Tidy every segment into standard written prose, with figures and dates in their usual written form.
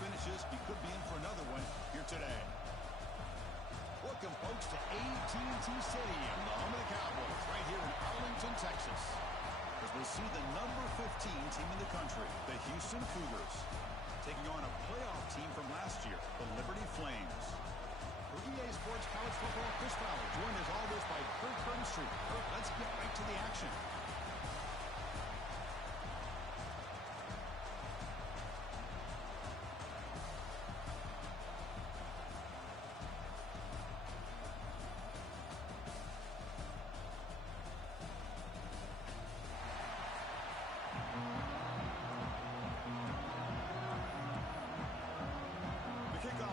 finishes, he could be in for another one here today. Welcome, folks, to S22 Stadium, the home of the Cowboys, right here in Arlington, Texas. As we see the number 15 team in the country, the Houston Cougars, taking on a playoff team from last year, the Liberty Flames. For EA Sports College Football, Chris Fowler, joined as always by Kirk Burnstreet. Kirk, let's get right to the action.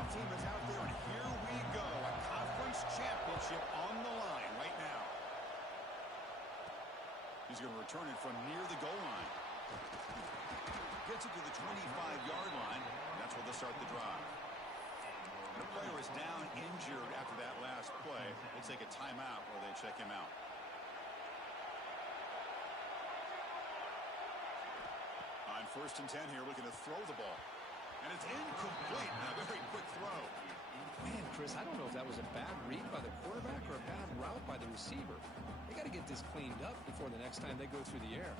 Team is out there, and here we go. A conference championship on the line right now. He's going to return it from near the goal line. Gets it to the 25-yard line. That's where they'll start the drive. The player is down injured after that last play. They take a timeout where they check him out. On 1st and 10 here, looking to throw the ball. And it's incomplete. A very quick throw. Man, Chris, I don't know if that was a bad read by the quarterback or a bad route by the receiver. They got to get this cleaned up before the next time they go through the air.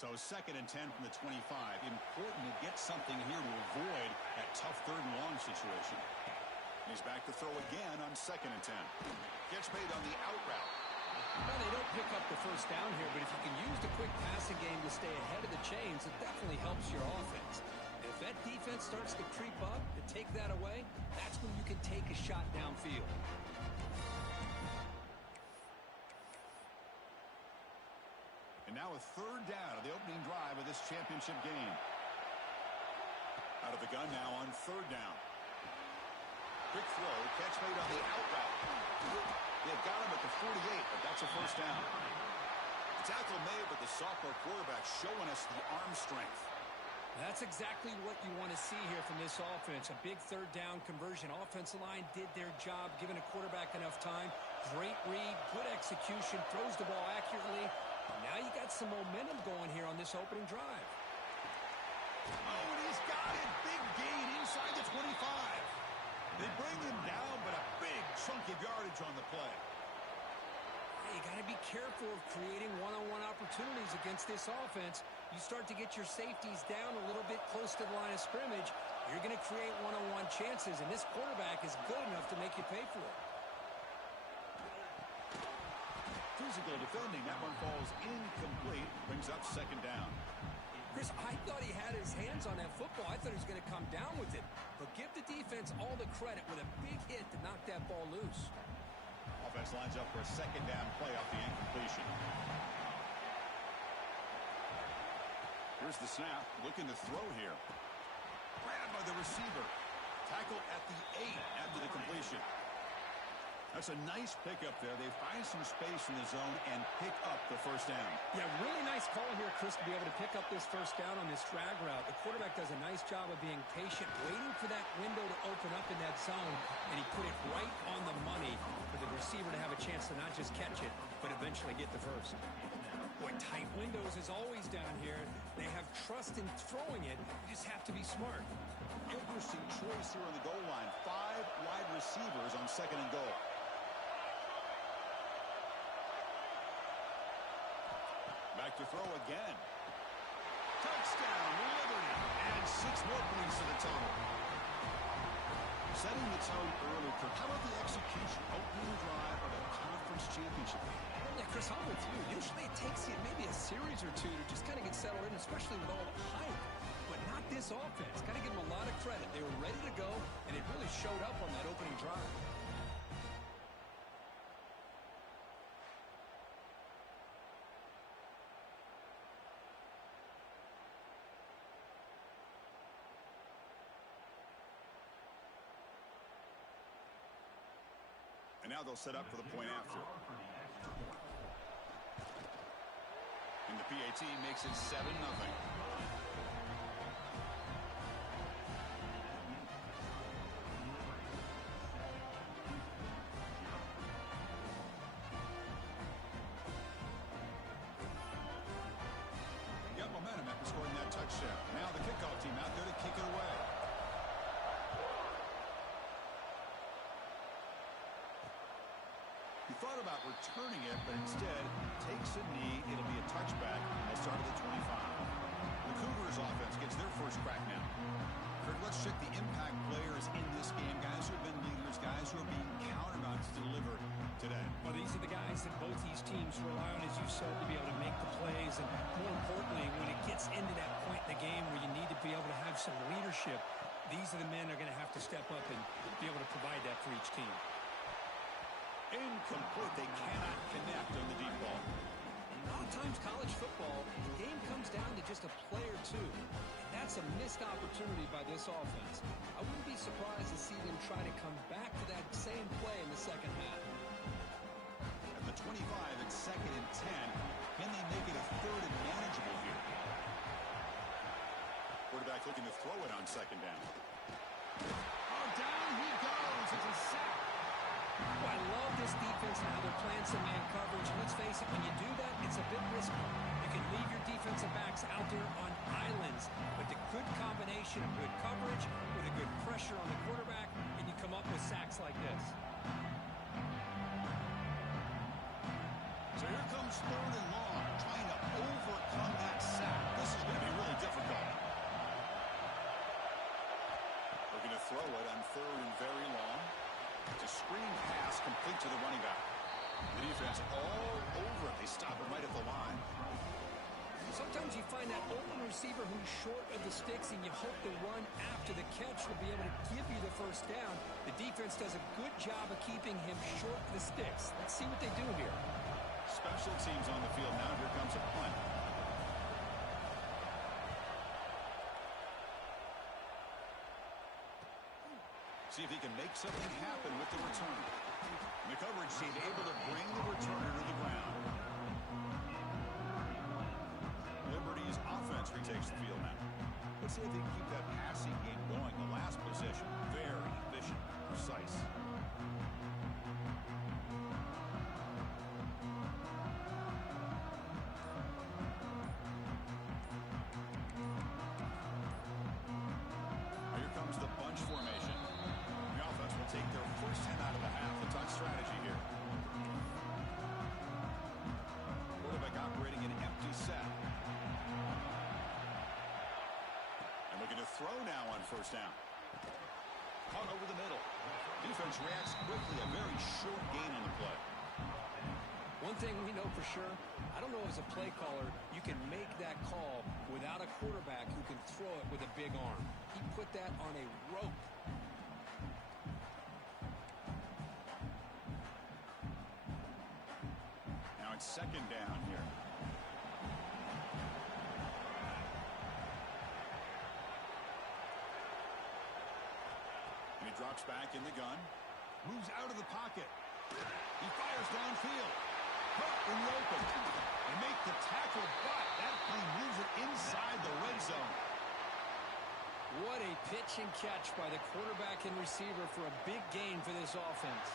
So 2nd and 10 from the 25. Important to get something here to avoid that tough 3rd and long situation. He's back to throw again on 2nd and 10. Gets made on the out route. Well, they don't pick up the first down here, but if you can use the quick passing game to stay ahead of the chains, it definitely helps your offense. And if that defense starts to creep up and take that away, that's when you can take a shot downfield. And now a 3rd down of the opening drive of this championship game. Out of the gun now on 3rd down. Quick throw, catch made on the out route. They've got him at the 48, but that's a 1st down. The tackle made, but the sophomore quarterback showing us the arm strength. That's exactly what you want to see here from this offense. A big 3rd down conversion. Offensive line did their job, giving a quarterback enough time. Great read, good execution, throws the ball accurately. Now you got some momentum going here on this opening drive. Oh, and he's got it. Big gain inside the 25. They bring him down, but a big chunk of yardage on the play. Hey, you got to be careful of creating one-on-one opportunities against this offense. You start to get your safeties down a little bit close to the line of scrimmage, you're going to create one-on-one chances, and this quarterback is good enough to make you pay for it. Physical defending. That one falls incomplete. Brings up 2nd down. Chris, I thought he had his hands on that football. I thought he was going to come down with it. But give the defense all the credit with a big hit to knock that ball loose. Offense lines up for a 2nd down play off the incompletion. Here's the snap. Looking to throw here. Grabbed by the receiver. Tackle at the 8 after the completion. That's a nice pickup there. They find some space in the zone and pick up the 1st down. Yeah, really nice call here, Chris, to be able to pick up this 1st down on this drag route. The quarterback does a nice job of being patient, waiting for that window to open up in that zone, and he put it right on the money for the receiver to have a chance to not just catch it, but eventually get the 1st. Boy, tight windows is always down here. They have trust in throwing it. You just have to be smart. Interesting choice here on the goal line. 5 wide receivers on 2nd and goal. Back to throw again. Touchdown, Liberty. And 6 more points to the total. Setting the tone early, Kirk. How about the execution? Opening drive of a conference championship. Yeah, Chris, I'm with you. Usually it takes you maybe a series or two to just kind of get settled in, especially with all the hype. But not this offense. Got to give them a lot of credit. They were ready to go, and it really showed up on that opening drive. And now they'll set up for the point after. And the PAT makes it 7-0. Got momentum after scoring that touchdown. Now the kickoff team out there to kick it away. He thought about returning it, but instead takes a knee. It'll be a touchback. They'll start at the 25. The Cougars offense gets their first crack now. Kurt, let's check the impact players in this game. Guys who have been leaders, guys who are being counted on to deliver today. Well, these are the guys that both these teams rely on, as you said, to be able to make the plays. And more importantly, when it gets into that point in the game where you need to be able to have some leadership, these are the men that are going to have to step up and be able to provide that for each team. Incomplete. They cannot connect on the deep ball. A lot of times college football, the game comes down to just a play or two. And that's a missed opportunity by this offense. I wouldn't be surprised to see them try to come back to that same play in the second half. At the 25, it's 2nd and 10. Can they make it a 3rd and manageable here? Quarterback looking to throw it on 2nd down. Oh, down he goes. It's a sack. Oh, I love this defense and how they're playing some man coverage. Let's face it, when you do that, it's a bit risky. You can leave your defensive backs out there on islands, but the good combination of good coverage with a good pressure on the quarterback, and you come up with sacks like this. So here comes 3rd and long, trying to overcome that sack. This is going to be really difficult. Looking to throw it on 3rd and very long. It's a screen pass complete to the running back. The defense all over it. They stop it right at the line. Sometimes you find that open receiver who's short of the sticks, and you hope the run after the catch will be able to give you the first down. The defense does a good job of keeping him short of the sticks. Let's see what they do here. Special teams on the field now. Here comes a punt. See if he can make something happen with the return. And the coverage team able to bring the returner to the ground. Liberty's offense retakes the field now. Let's see if they can keep that passing game going. The last possession, very efficient, precise. Here comes the bunch formation. The offense will take their first 10 out of the half. The tuck strategy here. Quarterback operating an empty set. And looking to throw now on 1st down. Caught over the middle. Defense reacts quickly. A very short gain on the play. One thing we know for sure, I don't know as a play caller, you can make that call without a quarterback who can throw it with a big arm. He put that on a rope. Now it's 2nd down here. And he drops back in the gun. Moves out of the pocket. He fires downfield. Hook in the open. They make the tackle, but that play moves it inside the red zone. What a pitch and catch by the quarterback and receiver for a big gain for this offense.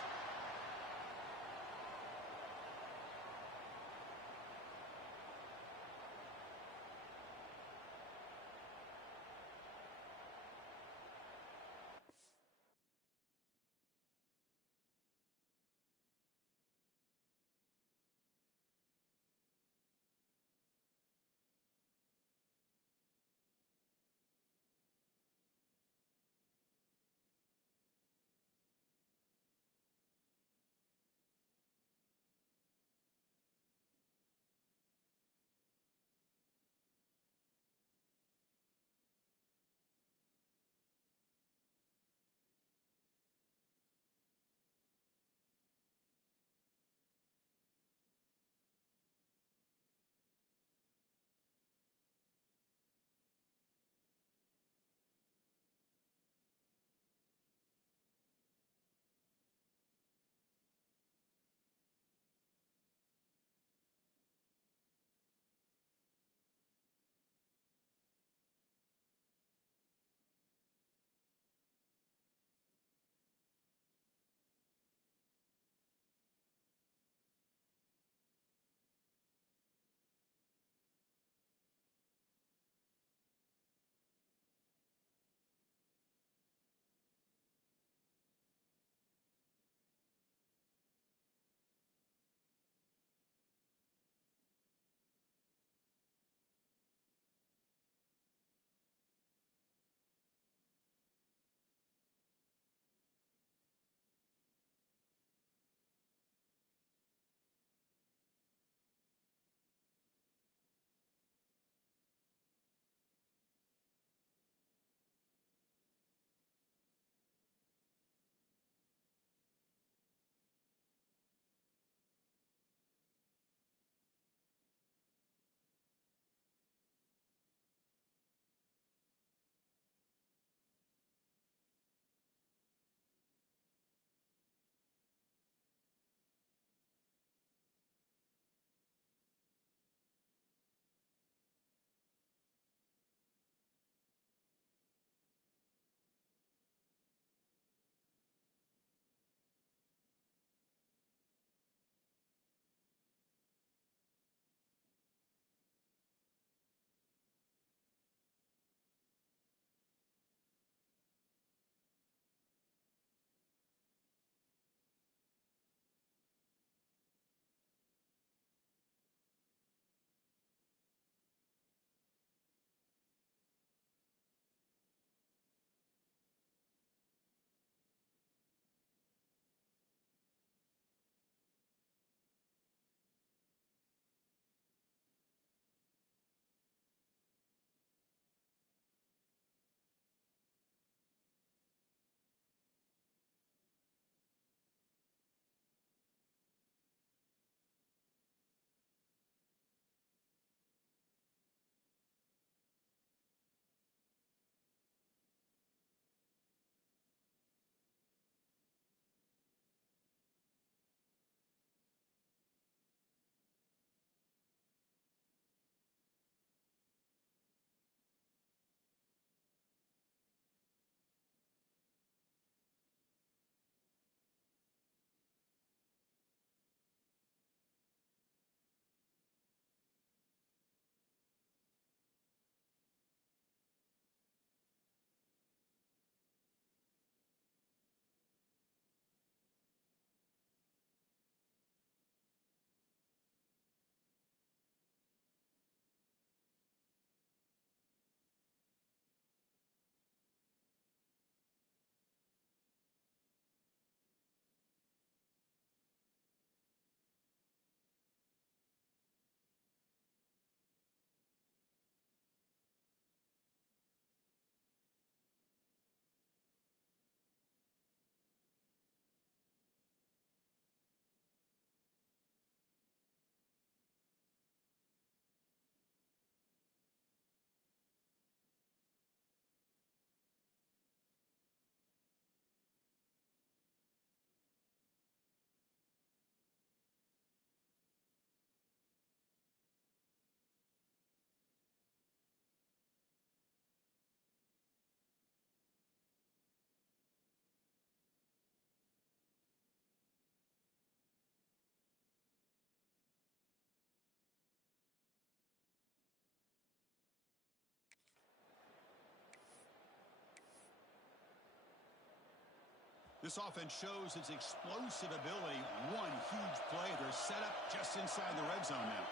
This offense shows its explosive ability. One huge play. They're set up just inside the red zone now.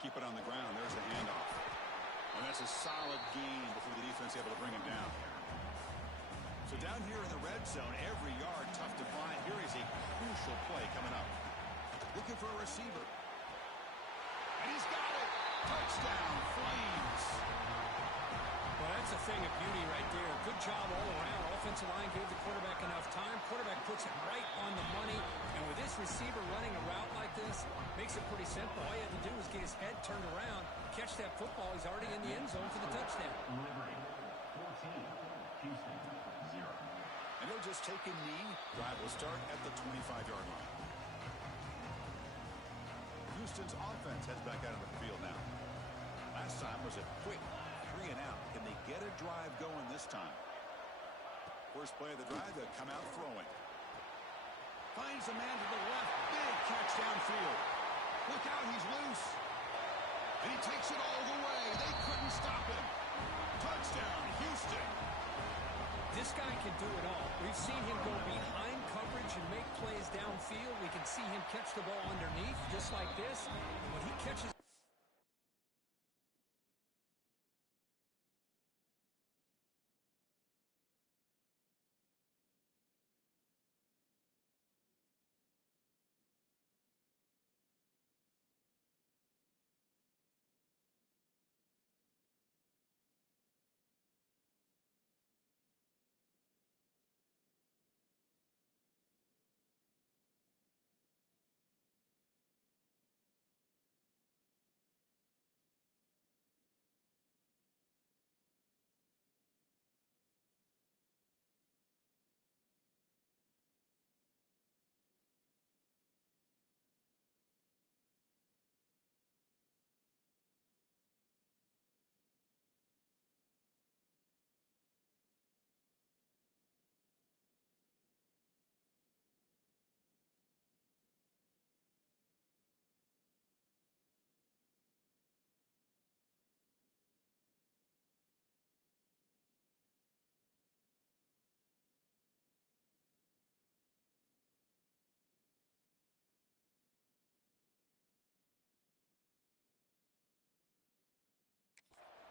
Keep it on the ground. There's the handoff. And that's a solid gain before the defense able to bring him down. So down here in the red zone, every yard tough to find. Here is a crucial play coming up. Looking for a receiver. And he's got it. Touchdown, Flames. Well, that's a thing of beauty right there. Good job all around. Offensive line gave the quarterback enough time. Quarterback puts it right on the money. And with this receiver running a route like this, makes it pretty simple. All you have to do is get his head turned around, catch that football. He's already in the end zone for the touchdown. Liberty, 14, Houston, 0. And he'll just take a knee. Drive will start at the 25-yard line. Houston's offense heads back out of the field now. Last time was a quick 3 and out. Can they get a drive going this time? First play of the drive, they'll come out throwing. Finds a man to the left. Big catch downfield. Look out, he's loose. And he takes it all the way. They couldn't stop him. Touchdown, Houston. This guy can do it all. We've seen him go behind coverage and make plays downfield. We can see him catch the ball underneath just like this. And when he catches...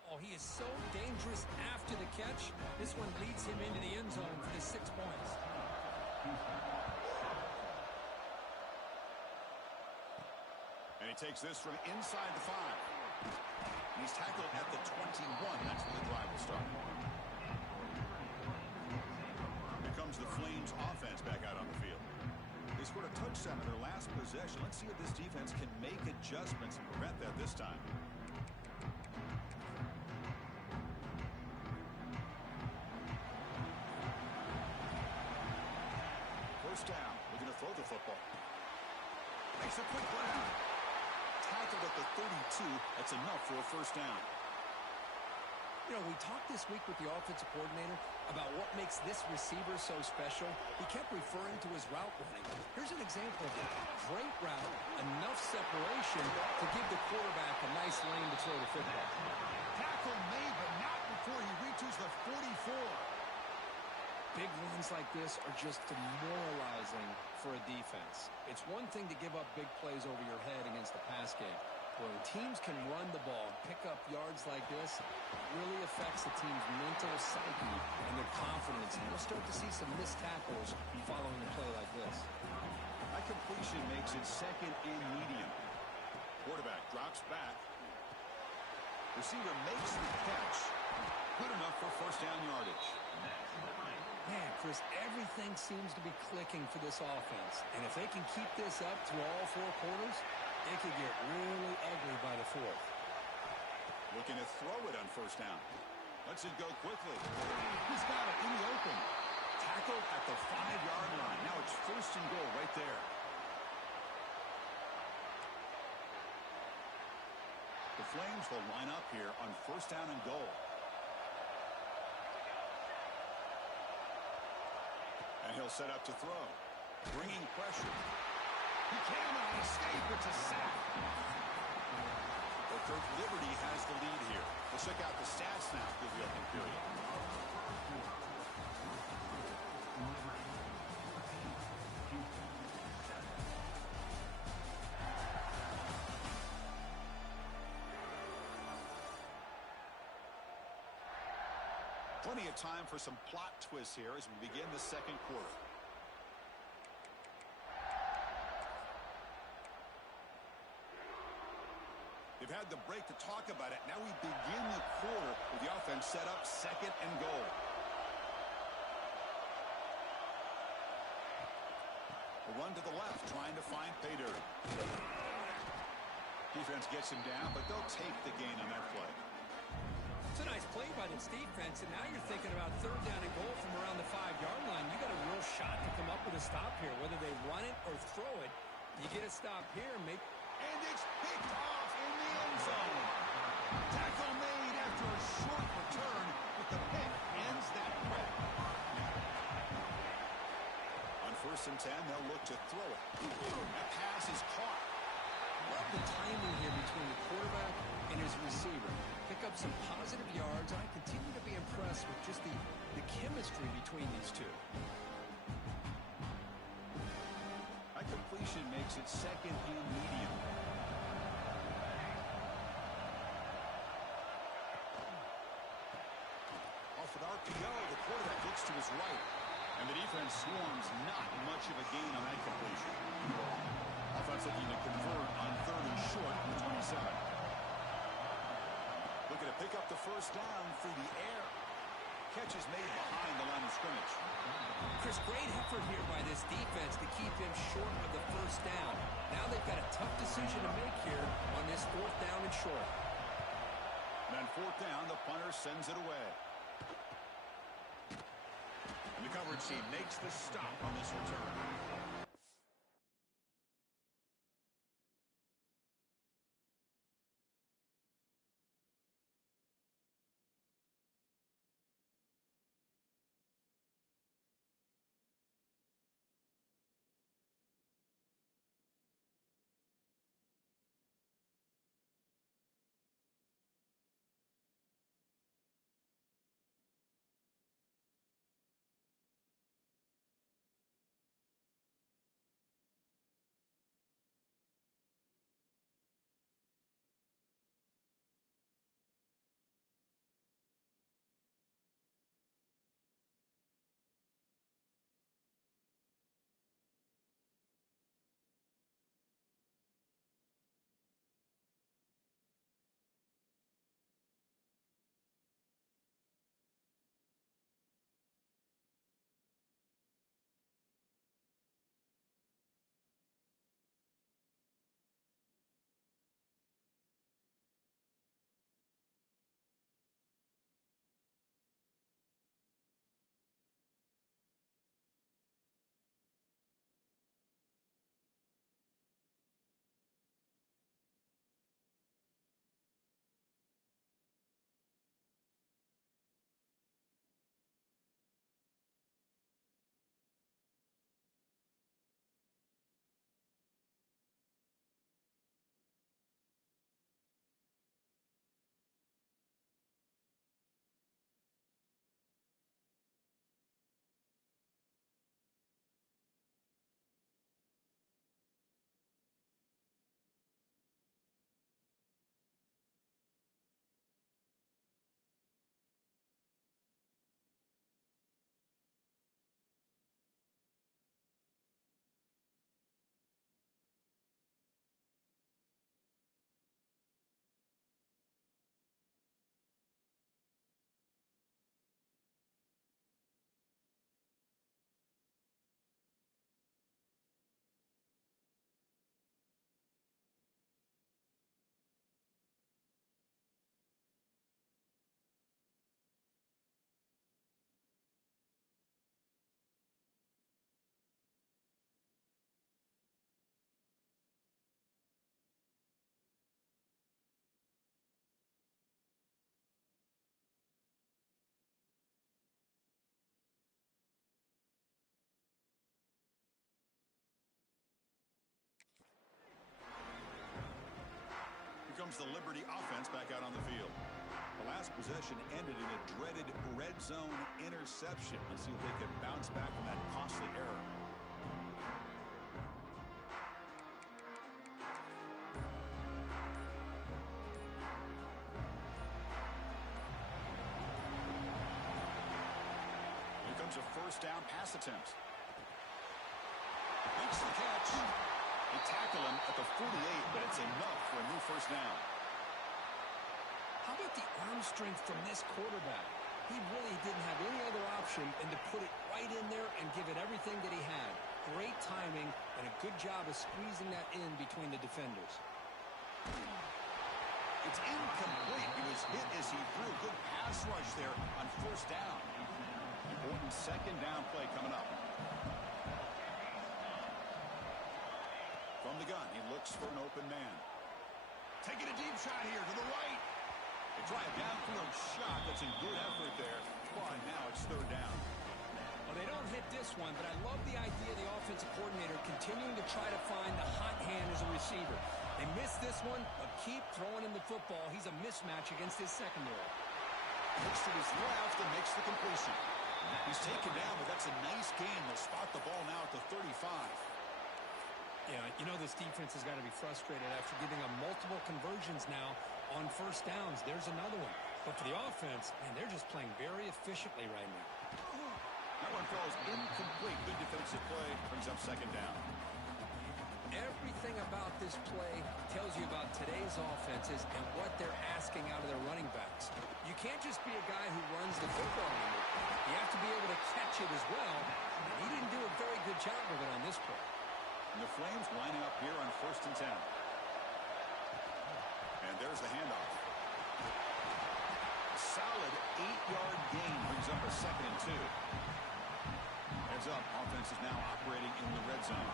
Oh, he is so dangerous after the catch. This one leads him into the end zone for the 6 points. And he takes this from inside the 5. He's tackled at the 21. That's where the drive will start. Here comes the Flames offense back out on the field. They scored a touchdown in their last possession. Let's see if this defense can make adjustments and prevent that this time. First down, looking to throw the football. Makes a quick run. Tackled at the 32. That's enough for a first down. You know, we talked this week with the offensive coordinator about what makes this receiver so special. He kept referring to his route running. Here's an example of it. Great route, enough separation to give the quarterback a nice lane to throw the football. Tackle made, but not before he reaches the 44. Big runs like this are just demoralizing for a defense. It's one thing to give up big plays over your head against the pass game. When teams can run the ball, pick up yards like this, it really affects the team's mental psyche and their confidence. And we'll start to see some missed tackles following a play like this. That completion makes it second and medium. Quarterback drops back. Receiver makes the catch. Good enough for first down yardage. Man, Chris, everything seems to be clicking for this offense. And if they can keep this up through all 4 quarters, it could get really ugly by the 4th. Looking to throw it on first down. Lets it go quickly. He's got it in the open. Tackled at the 5-yard line. Now it's first and goal right there. The Flames will line up here on first down and goal. And he'll set up to throw. Bringing pressure. He cannot escape. It's a sack. But Liberty has the lead here. We'll check out the stats now through the opening period. Plenty of time for some plot twists here as we begin the second quarter. They've had the break to talk about it. Now we begin the quarter with the offense set up, second and goal. A run to the left, trying to find pay dirt. Defense gets him down, but they'll take the gain on that play. It's a nice play by this defense, and now you're thinking about third down and goal from around the 5-yard line. You got a real shot to come up with a stop here. Whether they run it or throw it, you get a stop here. And it's picked off in the end zone. Tackle made after a short return, but the pick ends that threat. On 1st and 10, they'll look to throw it. That pass is caught. Love the timing here between the quarterback and his receiver. Pick up some positive yards, and I continue to be impressed with just the chemistry between these two. That completion makes it second and medium. Off an RPO, the quarterback looks to his right, and the defense swarms not much of a gain on that completion. Offense looking to convert on 3rd and short from the 27. Looking to pick up the first down through the air. Catch is made behind the line of scrimmage. Chris, great effort here by this defense to keep him short of the first down. Now they've got a tough decision to make here on this 4th down and short. And on 4th down, the punter sends it away. And the coverage team makes the stop on this return. Comes the Liberty offense back out on the field. The last possession ended in a dreaded red zone interception. Let's see if they can bounce back from that costly error. Here's a first down pass attempt. Makes the catch. They tackle him at the 48, but it's enough for a new first down. How about the arm strength from this quarterback? He really didn't have any other option than to put it right in there and give it everything that he had. Great timing and a good job of squeezing that in between the defenders. It's incomplete. He was hit as he threw. Good pass rush there on first down. Important second down play coming up. From the gun, he looks for an open man. Taking a deep shot here to the right. They try a downfield shot. That's a good effort there. But now it's third down. Well, they don't hit this one, but I love the idea of the offensive coordinator continuing to try to find the hot hand as a receiver. They missed this one, but keep throwing him the football. He's a mismatch against his secondary. Looks to his left and makes the completion. He's taken down, but that's a nice gain. They'll spot the ball now at the 35. Yeah, you know this defense has got to be frustrated after giving them multiple conversions now on first downs. There's another one. But for the offense, man, they're just playing very efficiently right now. That one falls incomplete. Good defensive play. Brings up second down. Everything about this play tells you about today's offenses and what they're asking out of their running backs. You can't just be a guy who runs the football anymore. You have to be able to catch it as well. And he didn't do a very good job of it on this play. And the Flames lining up here on 1st and 10. And there's the handoff. A solid 8-yard gain brings up a 2nd and 2. Heads up, offense is now operating in the red zone.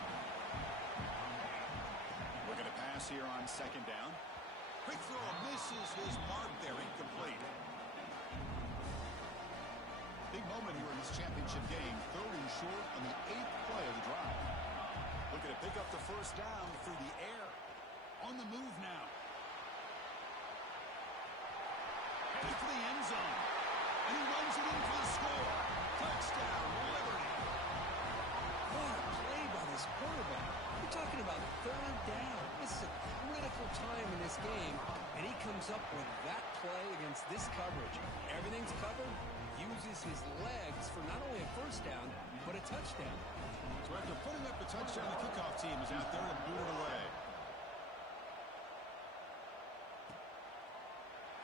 We're going to pass here on 2nd down. Quick throw misses his mark there, incomplete. Big moment here in this championship game. 3rd and short on the 8th play of the drive. Looking to pick up the first down through the air. On the move now. Headed for the end zone. And he runs it in for the score. Touchdown, Liberty. What a play by this quarterback. We're talking about 3rd down. This is a critical time in this game, and he comes up with that play against this coverage. Everything's covered. Uses his legs for not only a first down, but a touchdown. So after putting up the touchdown, the kickoff team is out there to boot it away.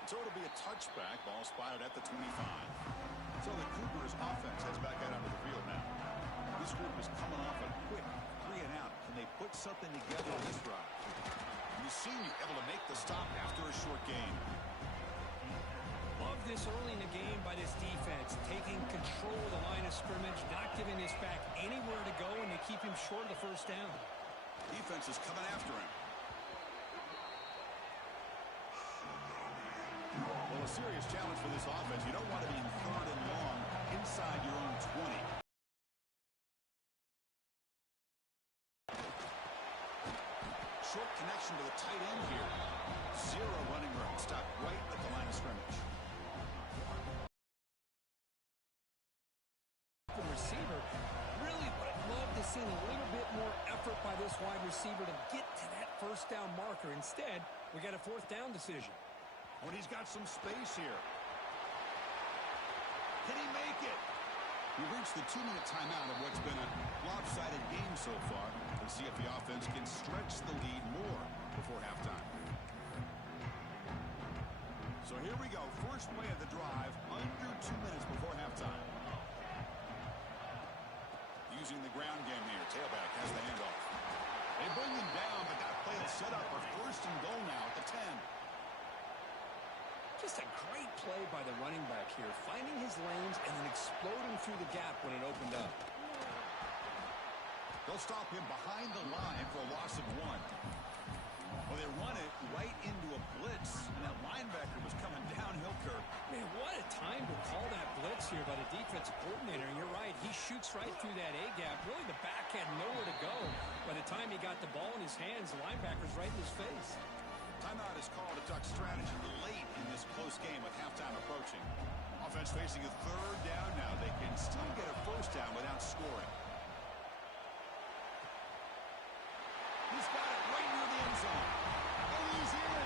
So it'll be a touchback. Ball spotted at the 25. So the Cougars offense heads back out onto the field now. This group is coming off a quick 3 and out. Can they put something together on this drive? And the senior able to make the stop after a short gain. Love this early in the game by this defense, taking control of the line of scrimmage, not giving this back anywhere to go, and they keep him short of the first down. Defense is coming after him. Well, a serious challenge for this offense. You don't want to be in 3rd and long inside your own 20. Short connection to the tight end here. 0 running room. Stop right at the line of scrimmage. Receiver, really would have loved to see a little bit more effort by this wide receiver to get to that first down marker. Instead, we got a 4th down decision. When he's got some space here. Can he make it? We reached the 2-minute timeout of what's been a lopsided game so far. Let's see if the offense can stretch the lead more before halftime. So here we go. First play of the drive, under 2 minutes before halftime. Using the ground game here. Tailback has the handoff. They bring him down, but that play will set up a 1st and goal now at the 10. Just a great play by the running back here, finding his lanes and then exploding through the gap when it opened up. They'll stop him behind the line for a loss of 1. Well, they run it right into a blitz, and that linebacker was coming downhill, Kirk. Man, what a time to call that blitz here by the defensive coordinator. And you're right, he shoots right through that A-gap. Really, the back had nowhere to go. By the time he got the ball in his hands, the linebacker's right in his face. Timeout is called to duck strategy late in this close game with halftime approaching. Offense facing a 3rd down now. They can still get a first down without scoring. He's got it right near the end zone. And he's in.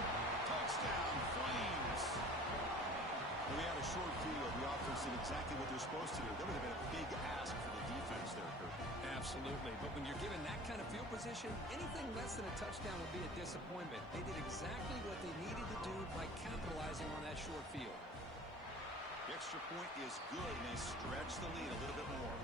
Touchdown, Flames. We had a short field, the offense did exactly what they're supposed to do. That would have been a big ask for the defense there, Kurt. Absolutely. But when you're given that kind of field position, anything less than a touchdown would be a disappointment. They did exactly what they needed to do by capitalizing on that short field. The extra point is good, and they stretch the lead a little bit more.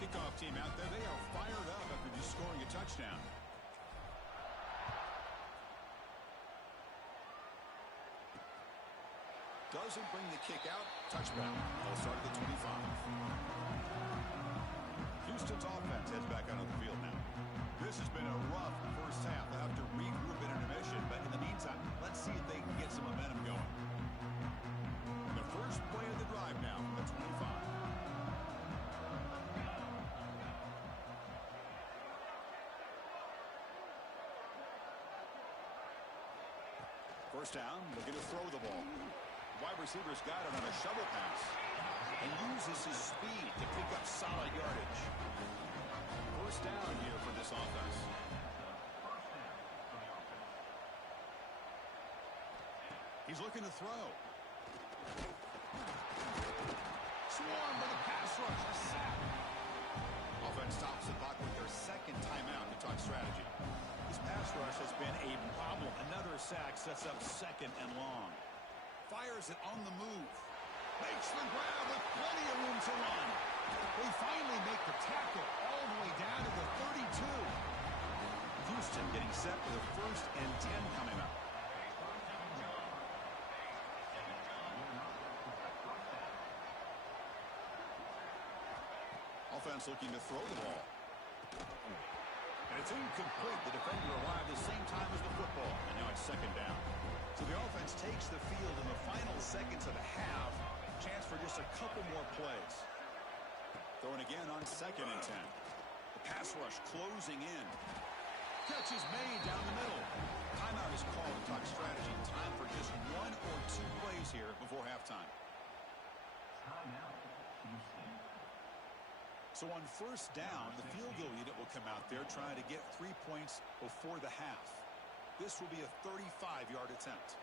Kickoff team out there. They are fired up after just scoring a touchdown. Doesn't bring the kick out. Touchback. They'll start at the 25. Houston's offense heads back out on the field now. This has been a rough first half. They'll have to regroup at intermission, but in the meantime, let's see if they can get some momentum going. The first play of the drive now from the 25. First down, looking to throw the ball. Wide receiver's got it on a shovel pass and uses his speed to pick up solid yardage. First down here for this offense. He's looking to throw. Swarmed by the pass rush. A sack. Offense stops the clock with their second timeout to talk strategy. This pass rush has been a problem. Another sack sets up second and long. Fires it on the move. Makes the grab with plenty of room to run. They finally make the tackle all the way down to the 32. Houston getting set for the 1st and 10 coming up. Offense looking to throw the ball. And it's incomplete. The defender arrived the same time as the football. And now it's second down. So the offense takes the field in the final seconds of the half. Chance for just a couple more plays. Throwing again on 2nd and 10. The pass rush closing in. Catch is made down the middle. Timeout is called to talk strategy. Time for just 1 or 2 plays here before halftime. Timeout. Houston. So on first down, the field goal unit will come out there trying to get 3 points before the half. This will be a 35-yard attempt.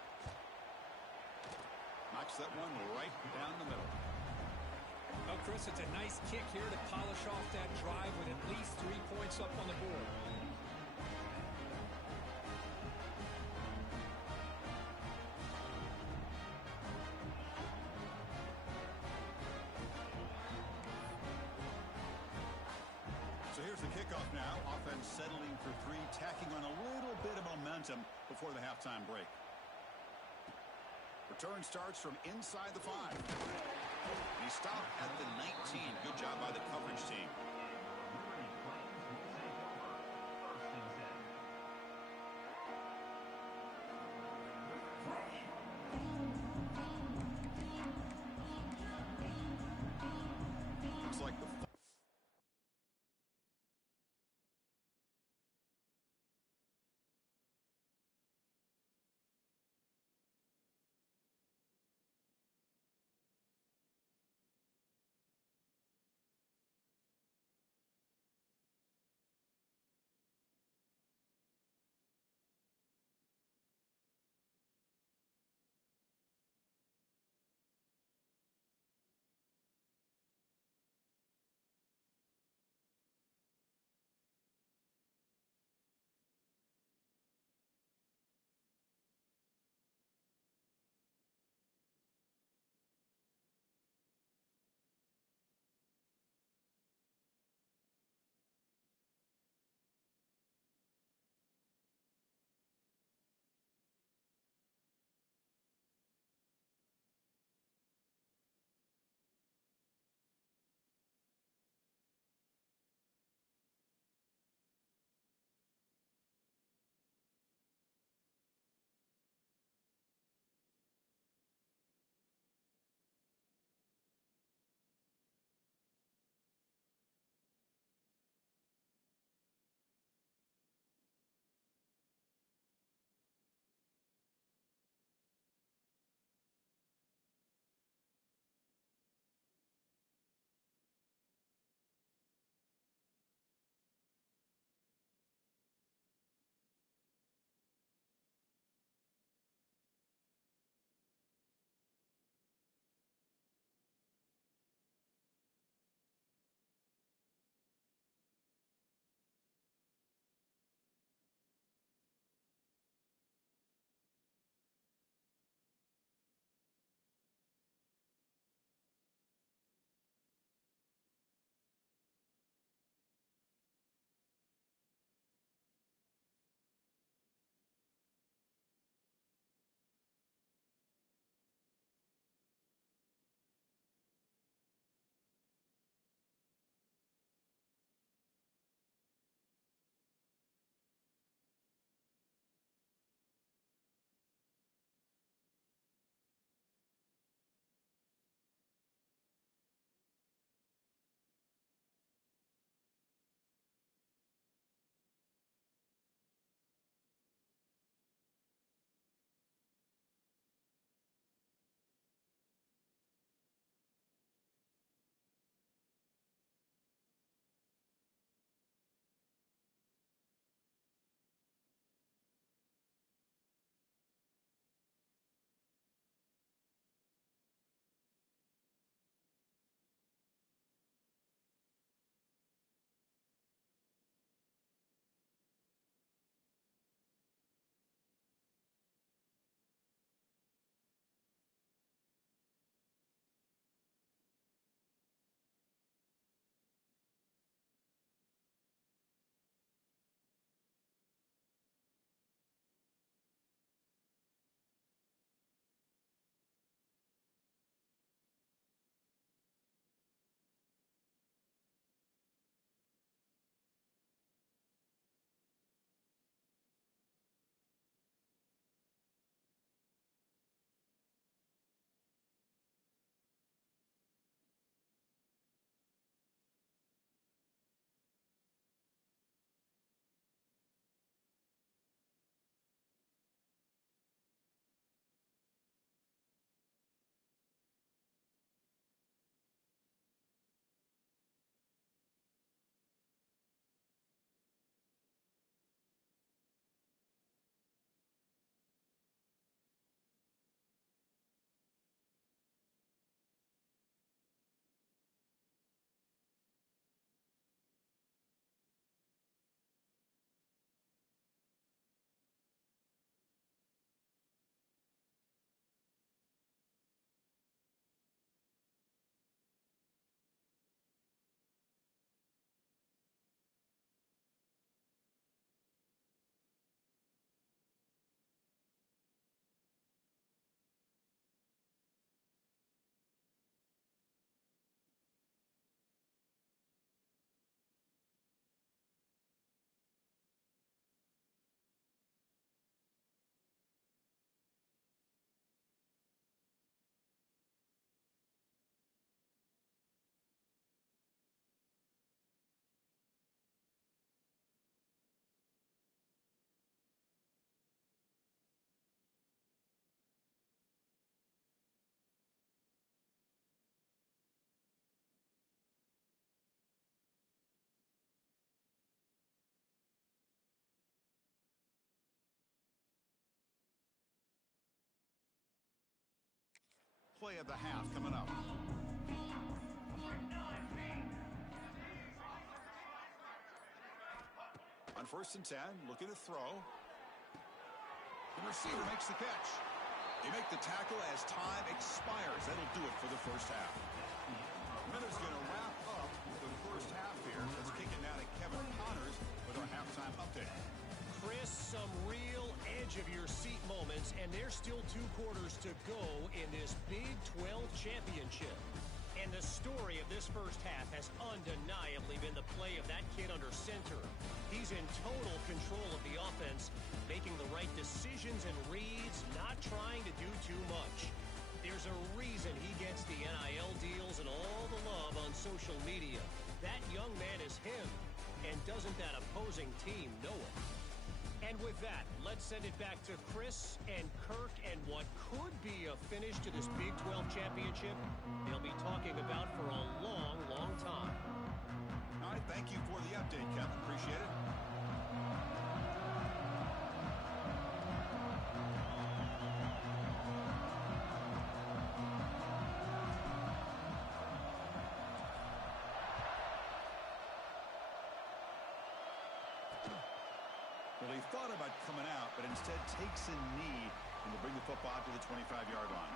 Knocks that one right down the middle. Well, Chris, it's a nice kick here to polish off that drive with at least 3 points up on the board. So here's the kickoff now. Offense settling for 3, tacking on a little bit of momentum before the halftime break. Return starts from inside the 5. And he stopped at the 19. Good job by the coverage team. Looks like the play of the half coming up. On 1st and 10, looking to throw. The receiver makes the catch. They make the tackle as time expires. That'll do it for the first half. Miller's going to wrap up the first half here. Let's kick it now to Kevin Connors with our halftime update. Chris, some real edge-of-your-seat moments, and there's still 2 quarters to go in this Big 12 championship. And the story of this first half has undeniably been the play of that kid under center. He's in total control of the offense, making the right decisions and reads, not trying to do too much. There's a reason he gets the NIL deals and all the love on social media. That young man is him, and doesn't that opposing team know it? And with that, let's send it back to Chris and Kirk and what could be a finish to this Big 12 championship they'll be talking about for a long, long time. All right, thank you for the update, Kevin. Appreciate it. Well, he thought about coming out, but instead takes a knee and will bring the football to the 25-yard line.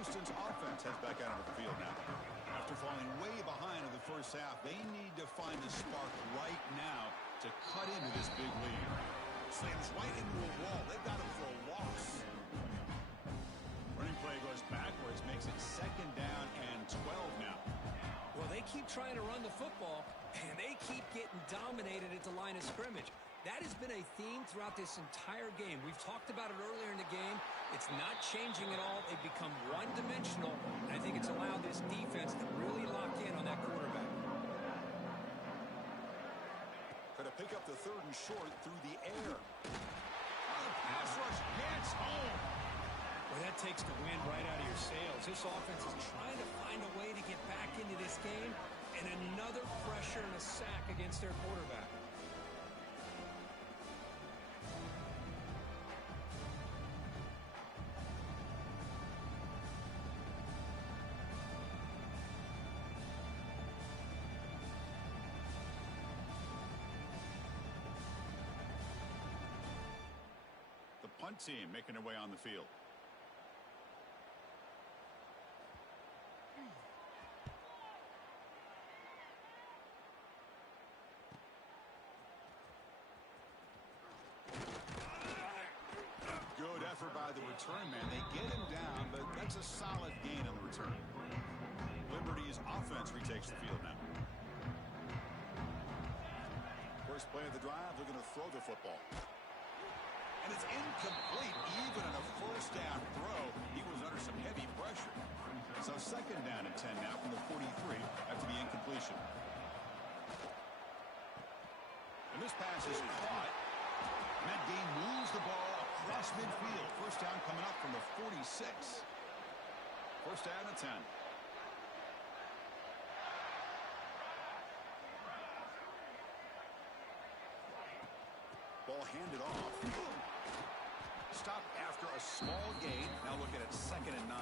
Houston's offense heads back out of the field now. After falling way behind in the first half, they need to find a spark right now to cut into this big lead. Slams right into a wall. They've got him for a loss. Running play goes backwards, makes it 2nd down and 12 now. Well, they keep trying to run the football, and they keep getting dominated at the line of scrimmage. That has been a theme throughout this entire game. We've talked about it earlier in the game. It's not changing at all. They've become one-dimensional, and I think it's allowed this defense to really lock in on that quarterback. Going to pick up the 3rd and short through the air. Oh, the pass rush hits home. Well, that takes the wind right out of your sails. This offense is trying to find a way to get back into this game, and another pressure and a sack against their quarterback. Punt team making their way on the field. Good effort by the return man. They get him down, but that's a solid gain on the return. Liberty's offense retakes the field now. First play of the drive, they're going to throw the football. And it's incomplete. Even on a 1st down throw, he was under some heavy pressure. So 2nd down and 10 now from the 43 after the incompletion. And this pass is caught. Matt Gay moves the ball across midfield. 1st down coming up from the 46. 1st down and 10. Ball handed off. Stopped after a small gain. Now looking at 2nd and 9.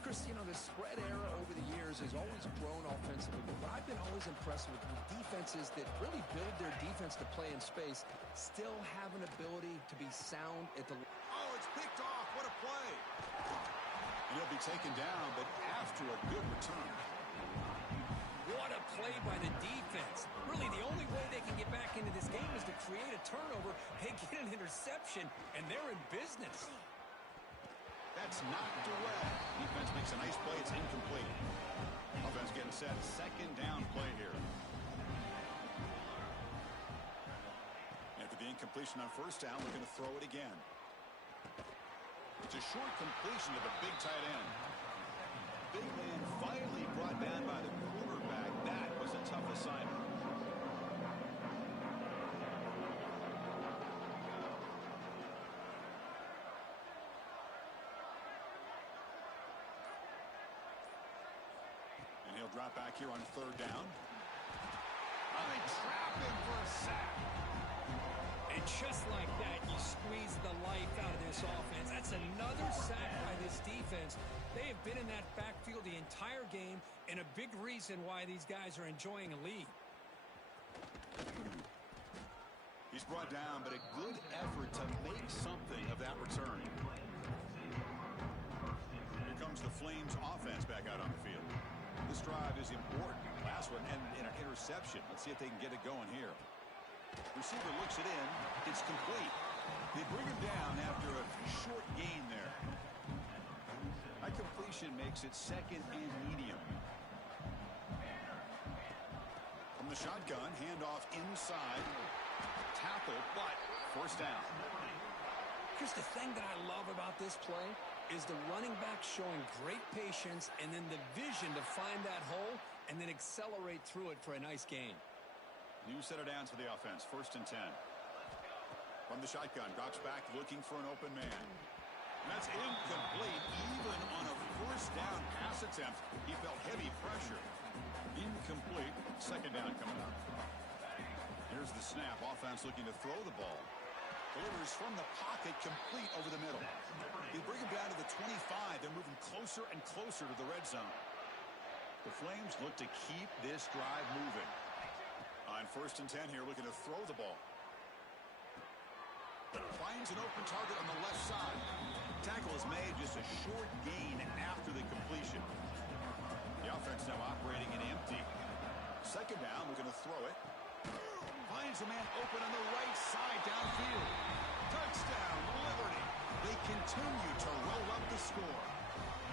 Chris, you know, the spread era over the years has always grown offensively, but what I've been always impressed with defenses that really build their defense to play in space still have an ability to be sound at the... Oh, it's picked off. What a play. And he'll be taken down, but after a good return. What a play by the defense. Really, the only way they can get back into this game is to create a turnover. They get an interception, and they're in business. That's knocked away. Defense makes a nice play. It's incomplete. Offense getting set. 2nd down play here. After the incompletion on 1st down, we're going to throw it again. It's a short completion to the big tight end. Big man finally brought down by the quarterback. That was a tough assignment. And he'll drop back here on 3rd down. Oh, they trap him for a sack. And just like that, you squeezed the life out of this offense. That's another sack by this defense. They have been in that backfield the entire game, and a big reason why these guys are enjoying a lead. He's brought down, but a good effort to make something of that return. Here comes the Flames offense back out on the field. This drive is important. Last one ended in an interception. Let's see if they can get it going here. Receiver looks it in. It's complete. They bring him down after a short gain there. That completion makes it second and medium. From the shotgun, handoff inside. Tackle, but first down. Here's the thing that I love about this play is the running back showing great patience and then the vision to find that hole and then accelerate through it for a nice gain. New set of downs for the offense. 1st and 10. From the shotgun, drops back looking for an open man. And that's incomplete. Even on a first down pass attempt, he felt heavy pressure. Incomplete. 2nd down coming up. Here's the snap. Offense looking to throw the ball. Delivers from the pocket, complete over the middle. They bring him down to the 25. They're moving closer and closer to the red zone. The Flames look to keep this drive moving. On 1st and 10 here, looking to throw the ball. Finds an open target on the left side. Tackle is made, just a short gain after the completion. The offense now operating in empty. 2nd down, looking to throw it. Finds a man open on the right side downfield. Touchdown, Liberty. They continue to roll up the score.